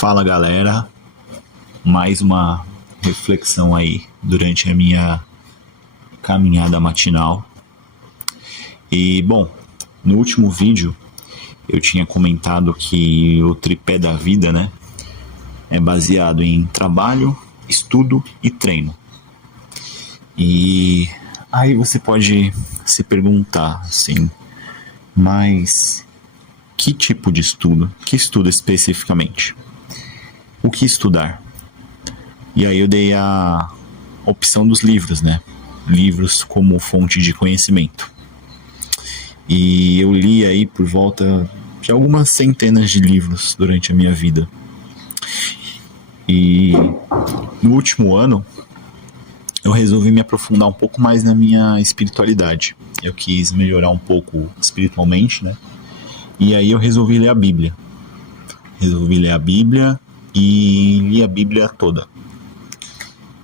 Fala galera, mais uma reflexão aí durante a minha caminhada matinal. E bom, no último vídeo eu tinha comentado que o tripé da vida, né, é baseado em trabalho, estudo e treino. E aí você pode se perguntar assim, mas que tipo de estudo? Que estudo especificamente? O que estudar? E aí eu dei a opção dos livros, né? Livros como fonte de conhecimento. E eu li aí por volta de algumas centenas de livros durante a minha vida. E no último ano eu resolvi me aprofundar um pouco mais na minha espiritualidade. Eu quis melhorar um pouco espiritualmente, né? E aí eu resolvi ler a Bíblia. E li a Bíblia toda.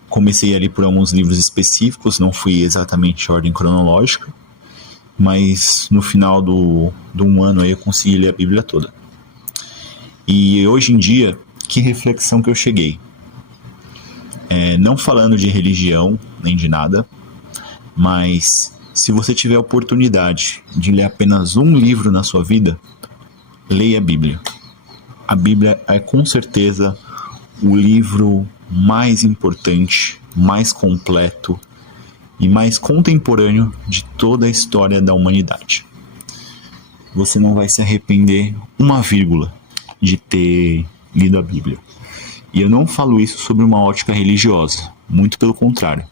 Comecei ali por alguns livros específicos, não fui exatamente em ordem cronológica, mas no final de um ano aí eu consegui ler a Bíblia toda. E hoje em dia, que reflexão que eu cheguei. Não falando de religião, nem de nada, mas se você tiver a oportunidade de ler apenas um livro na sua vida, leia a Bíblia. A Bíblia é com certeza o livro mais importante, mais completo e mais contemporâneo de toda a história da humanidade. Você não vai se arrepender uma vírgula de ter lido a Bíblia. E eu não falo isso sobre uma ótica religiosa, muito pelo contrário.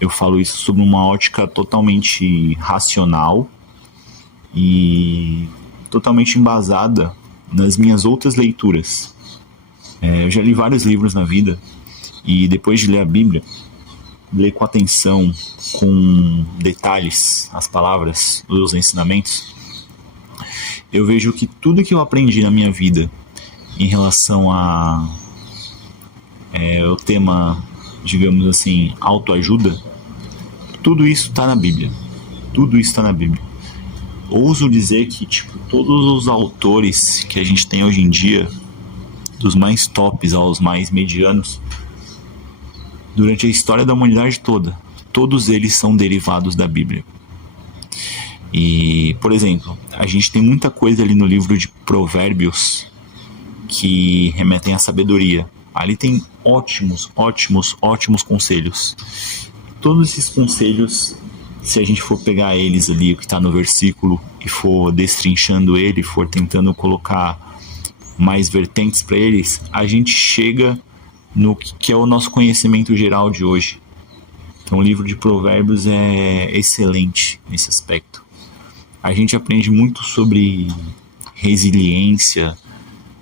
Eu falo isso sobre uma ótica totalmente racional e totalmente embasada nas minhas outras leituras. Eu já li vários livros na vida e depois de ler a Bíblia, ler com atenção, com detalhes, as palavras, os ensinamentos, eu vejo que tudo que eu aprendi na minha vida em relação o tema, digamos assim, autoajuda, tudo isso está na Bíblia. Tudo isso está na Bíblia. Ouso dizer que todos os autores que a gente tem hoje em dia, dos mais tops aos mais medianos, durante a história da humanidade toda, todos eles são derivados da Bíblia. E, por exemplo, a gente tem muita coisa ali no livro de Provérbios que remetem à sabedoria. Ali tem ótimos conselhos. Todos esses conselhos, se a gente for pegar eles ali, o que está no versículo, e for destrinchando ele, for tentando colocar mais vertentes para eles, a gente chega no que é o nosso conhecimento geral de hoje. Então o livro de Provérbios é excelente nesse aspecto. A gente aprende muito sobre resiliência,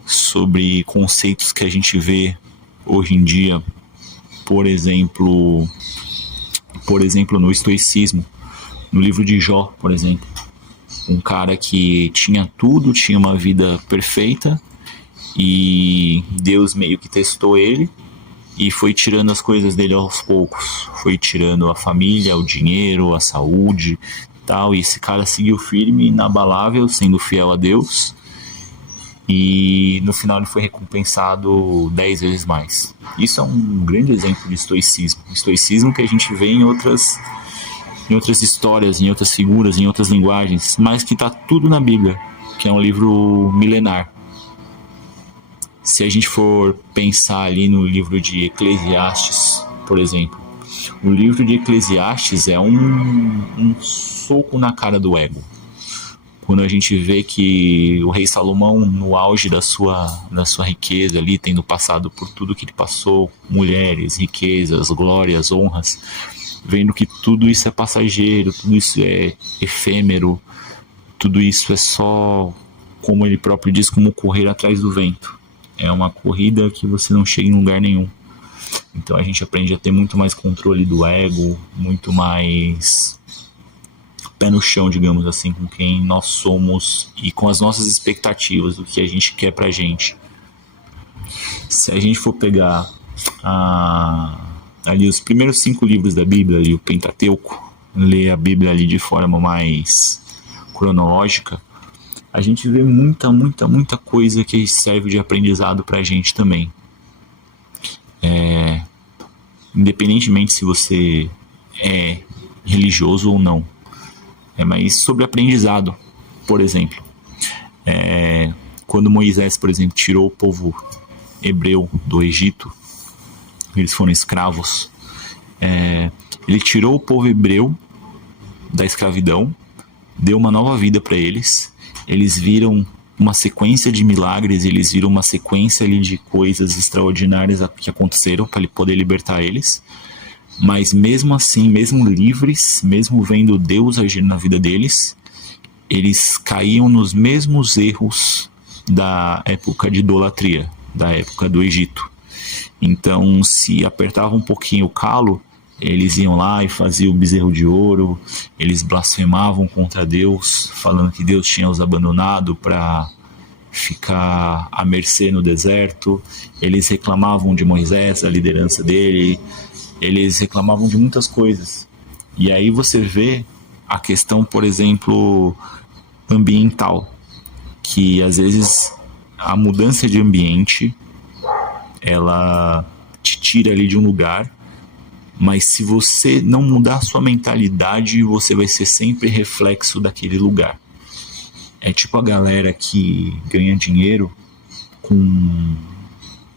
sobre conceitos que a gente vê hoje em dia, por exemplo no estoicismo, no livro de Jó, por exemplo. Um cara que tinha tudo, tinha uma vida perfeita e Deus meio que testou ele e foi tirando as coisas dele aos poucos. Foi tirando a família, o dinheiro, a saúde, tal, e esse cara seguiu firme, inabalável, sendo fiel a Deus. E no final ele foi recompensado 10 vezes mais. Isso é um grande exemplo de estoicismo. Estoicismo que a gente vê em outras histórias, em outras figuras, em outras linguagens, mas que está tudo na Bíblia, que é um livro milenar. Se a gente for pensar ali no livro de Eclesiastes, por exemplo, o livro de Eclesiastes é um soco na cara do ego. Quando a gente vê que o rei Salomão, no auge da sua riqueza ali, tendo passado por tudo que ele passou, mulheres, riquezas, glórias, honras, vendo que tudo isso é passageiro, tudo isso é efêmero, tudo isso é só, como ele próprio diz, como correr atrás do vento. É uma corrida que você não chega em lugar nenhum. Então a gente aprende a ter muito mais controle do ego, muito mais pé no chão, digamos assim, com quem nós somos e com as nossas expectativas, do que a gente quer pra gente. Se a gente for pegar ali os primeiros 5 livros da Bíblia, ali, o Pentateuco, ler a Bíblia ali de forma mais cronológica, a gente vê muita coisa que serve de aprendizado pra gente também. Independentemente se você é religioso ou não. Mas sobre aprendizado, por exemplo. Quando Moisés, por exemplo, tirou o povo hebreu do Egito, eles foram escravos, ele tirou o povo hebreu da escravidão, deu uma nova vida para eles. Eles viram uma sequência de milagres, eles viram uma sequência ali de coisas extraordinárias que aconteceram para ele poder libertar eles. Mas mesmo assim, mesmo livres, mesmo vendo Deus agir na vida deles, eles caíam nos mesmos erros da época de idolatria, da época do Egito. Então, se apertava um pouquinho o calo, eles iam lá e faziam o bezerro de ouro, eles blasfemavam contra Deus, falando que Deus tinha os abandonado para ficar à mercê no deserto. Eles reclamavam de Moisés, a liderança dele, eles reclamavam de muitas coisas. E aí você vê a questão, por exemplo, ambiental, que às vezes a mudança de ambiente, ela te tira ali de um lugar, mas se você não mudar a sua mentalidade, você vai ser sempre reflexo daquele lugar. É tipo a galera que ganha dinheiro com,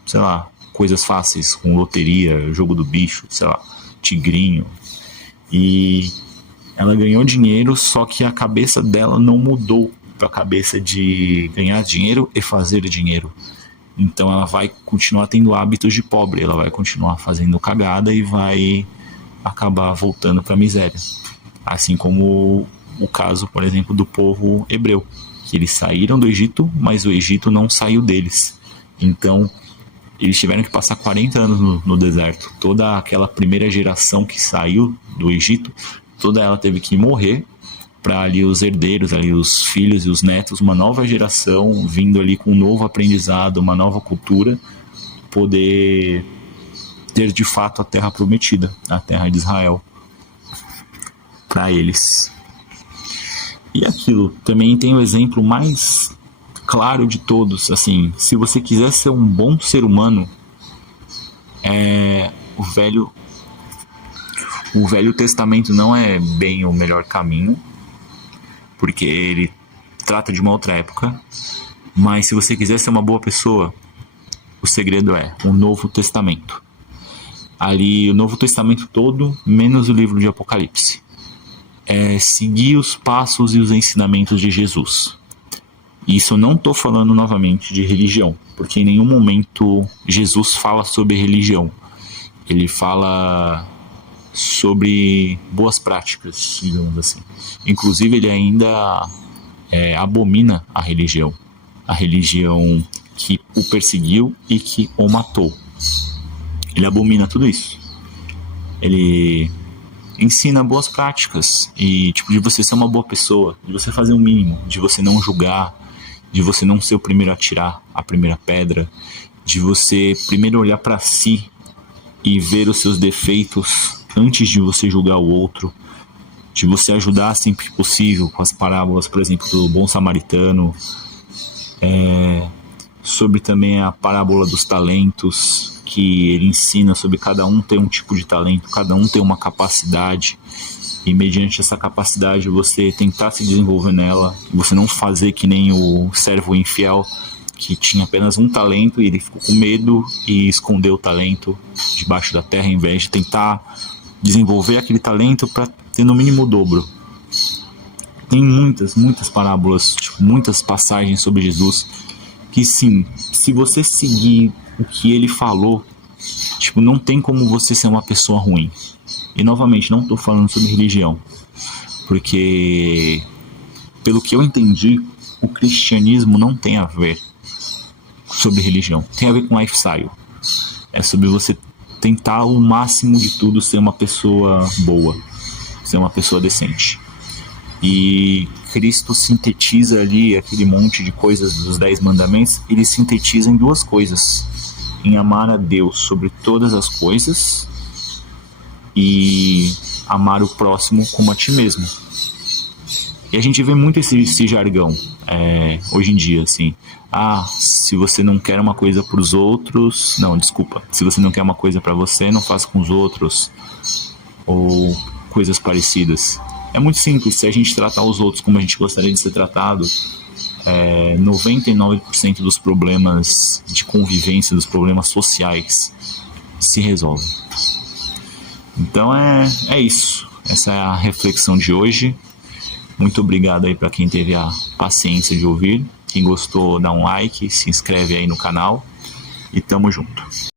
sei lá, coisas fáceis, com loteria, jogo do bicho, sei lá, tigrinho. E ela ganhou dinheiro, só que a cabeça dela não mudou para a cabeça de ganhar dinheiro e fazer dinheiro. Então ela vai continuar tendo hábitos de pobre, ela vai continuar fazendo cagada e vai acabar voltando para a miséria. Assim como o caso, por exemplo, do povo hebreu, que eles saíram do Egito, mas o Egito não saiu deles. Então eles tiveram que passar 40 anos no deserto. Toda aquela primeira geração que saiu do Egito, toda ela teve que morrer para ali os herdeiros, ali os filhos e os netos, uma nova geração vindo ali com um novo aprendizado, uma nova cultura, poder ter de fato a terra prometida, a terra de Israel, para eles. E aquilo, também tem o exemplo mais claro de todos, assim, se você quiser ser um bom ser humano, o Velho Testamento não é bem o melhor caminho, porque ele trata de uma outra época, mas se você quiser ser uma boa pessoa, o segredo é o Novo Testamento. Ali, o Novo Testamento todo, menos o livro de Apocalipse. Seguir os passos e os ensinamentos de Jesus. Isso eu não estou falando novamente de religião, porque em nenhum momento Jesus fala sobre religião. Ele fala sobre boas práticas, digamos assim. Inclusive ele ainda abomina a religião que o perseguiu e que o matou. Ele abomina tudo isso. Ele ensina boas práticas e tipo de você ser uma boa pessoa, de você fazer o mínimo, de você não julgar, de você não ser o primeiro a tirar a primeira pedra, de você primeiro olhar para si e ver os seus defeitos antes de você julgar o outro, de você ajudar sempre que possível com as parábolas, por exemplo, do bom samaritano, sobre também a parábola dos talentos, que ele ensina sobre cada um ter um tipo de talento, cada um ter uma capacidade, e mediante essa capacidade você tentar se desenvolver nela, você não fazer que nem o servo infiel, que tinha apenas um talento e ele ficou com medo e escondeu o talento debaixo da terra, em vez de tentar desenvolver aquele talento para ter no mínimo o dobro. Tem muitas parábolas, tipo, muitas passagens sobre Jesus, que sim, se você seguir o que ele falou, tipo, não tem como você ser uma pessoa ruim. E novamente, não estou falando sobre religião, porque pelo que eu entendi, o cristianismo não tem a ver sobre religião, tem a ver com lifestyle. É sobre você tentar o máximo de tudo ser uma pessoa boa, ser uma pessoa decente. E Cristo sintetiza ali aquele monte de coisas dos 10 mandamentos, ele sintetiza em duas coisas: em amar a Deus sobre todas as coisas e amar o próximo como a ti mesmo. E a gente vê muito esse jargão. hoje em dia, assim. Se você não quer uma coisa para os outros... Não, desculpa. Se você não quer uma coisa para você, não faça com os outros. Ou coisas parecidas. É muito simples. Se a gente tratar os outros como a gente gostaria de ser tratado, 99% dos problemas de convivência, dos problemas sociais, se resolvem. Então é isso. Essa é a reflexão de hoje. Muito obrigado aí para quem teve a paciência de ouvir. Quem gostou, dá um like, se inscreve aí no canal e tamo junto.